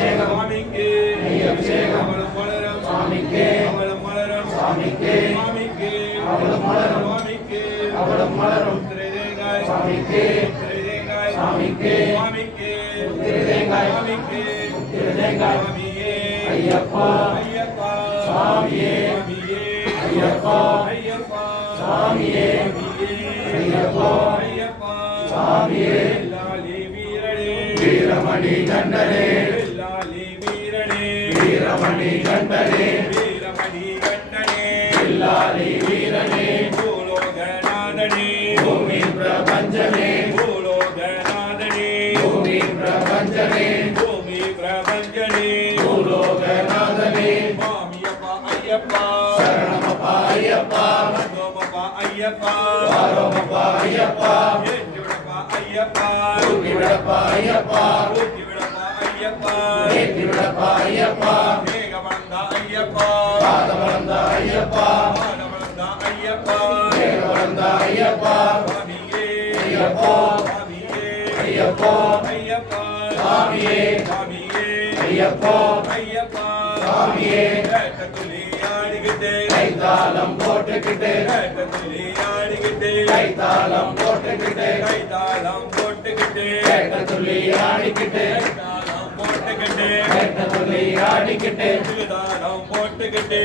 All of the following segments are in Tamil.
சுவாமிக்கு அவளும் மலரும் சுவாமிக்கு அவளும் மலரும் சுவாமிக்கு அவளும் மலரும் சுவாமிக்கு அவளும் மலரும் திரைதேங்காய் சுவாமிக்கு திரைதேங்காய் சுவாமிக்கு சுவாமிக்கு திரைதேங்காய் சுவாமிக்கு திரைதேங்காய் சுவாமியே ஐயப்பா ஐயப்பா சுவாமியே ஐயப்பா ஐயப்பா சுவாமியே ஐயப்பா ஐயப்பா சுவாமியே லாலி வீரனே வீரமணி கண்டனே லாலி வீரனே வீரமணி கண்டனே வீரமணி கண்டனே லாலி வீரனே பூலோகநாதனே பூமி பிரபஞ்சனே பூலோகநாதனே பூமி பிரபஞ்சனே பூமி பிரபஞ்சனே பூலோகநாதனே மாமியப்பா ஐயப்பா சரணமப்பா ஐயப்பா மதோமப்பா ஐயப்பா வாரோமப்பா ஐயப்பா ஏற்றிவிடப்பா ஐயப்பா ஊக்கிவிடப்பா ஐயப்பா ஊக்கிவிடப்பா ஐயப்பா ஏற்றிவிடப்பா ஐயப்பா மேகவளந்த ஐயப்பா பாதவளந்த ஐயப்பா பாதவளந்த ஐயப்பா மேகவளந்த ஐயப்பா சுவாமியே ஐயப்பா சுவாமியே ஐயப்பா ஐயப்பா சுவாமியே சுவாமியே ஐயப்பா ஐயப்பா சுவாமியே துளி ஆடிக்கிட்டே கைதாளம் போட்டுக்கிட்டே துளி ஆடிக்கிட்டே கைதாளம் போட்டுக்கிட்டே கைதாளம் போட்டுக்கிட்டே துளி ஆடிக்கிட்டே கைதாளம் போட்டுக்கிட்டே துளி ஆடிக்கிட்டே கைதாளம் போட்டுக்கிட்டே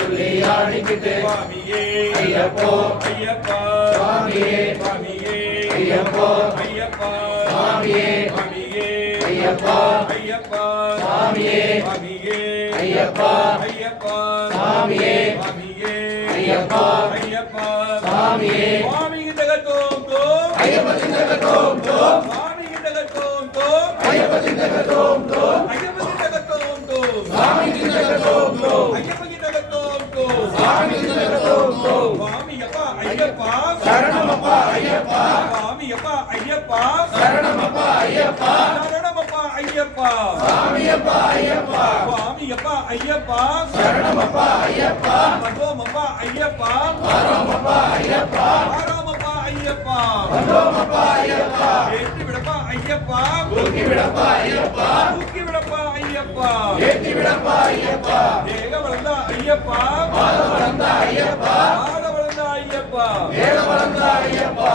துளி ஆடிக்கிட்டே சுவாமியே ஐயப்போ ஐயப்பா சுவாமியே சுவாமியே ஐயப்போ ஐயப்பா சுவாமியே சுவாமியே ஐயப்பா ஐயப்பா சுவாமியே சுவாமியே ஐயப்பா ஐயப்பா சுவாமியே சுவாமியே ஐயப்பா ஐயப்பா சுவாமியே சுவாமி கிட்டகத்தோம் தோம் ஐயப்ப கிட்டகத்தோம் தோம் சுவாமி கிட்டகத்தோம் தோம் ஐயப்ப கிட்டகத்தோம் தோம் ஐயப்ப கிட்டகத்தோம் தோம் சுவாமி கிட்டகத்தோம் தோம் ஐயப்ப கிட்டகத்தோம் தோம் சுவாமி கிட்டகத்தோம் தோம் சுவாமியப்பா ஐயப்பா சரணமப்பா ஐயப்பா சுவாமியப்பா ஐயப்பா சரணமப்பா ஐயப்பா சரணமப்பா ஐயப்பா சுவாமியப்பா ஐயப்பா சுவாமியப்பா ஐயப்பா சரணமப்பா ஐயப்பா மதோமப்பா ஐயப்பா வாரோமப்பா ஐயப்பா வாரோமப்பா ஐயப்பா மதோமப்பா ஐயப்பா ஏற்றிவிடப்பா ஐயப்பா ஊக்கிவிடப்பா ஐயப்பா ஊக்கிவிடப்பா ஐயப்பா ஏற்றிவிடப்பா ஐயப்பா தேகவளந்த ஐயப்பா பாதவளந்த ஐயப்பா பாதவளந்த ஐயப்பா வேதவளந்த ஐயப்பா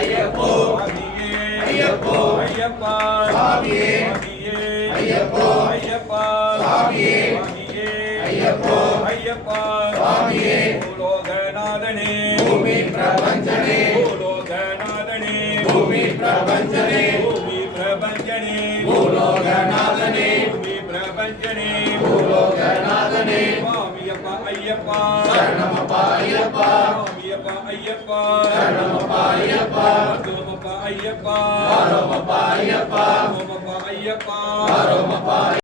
ஐயப்போ ஐயப்போ ஐயப்பா சுவாமியே ஐயப்போ ஐயப்பா சுவாமியே ஐயப்போ ஐயப்பா சுவாமியே பூலோகநாதனே பூமி பிரபஞ்சனே பூலோகநாதனே பூமி பிரபஞ்சனே பூமி பிரபஞ்சனே பூலோகநாதனே பூமி பிரபஞ்சனே பூலோகநாதனே சுவாமியப்பா ஐயப்பா சரணமப்பா ஐயப்பா சுவாமியப்பா ஐயப்பா சரணமப்பா ஐயப்பா மதோமப்பா ஐயப்பா வாரோமப்பா ஐயப்பா மதோமப்பா ஐயப்பா வாரோமப்பா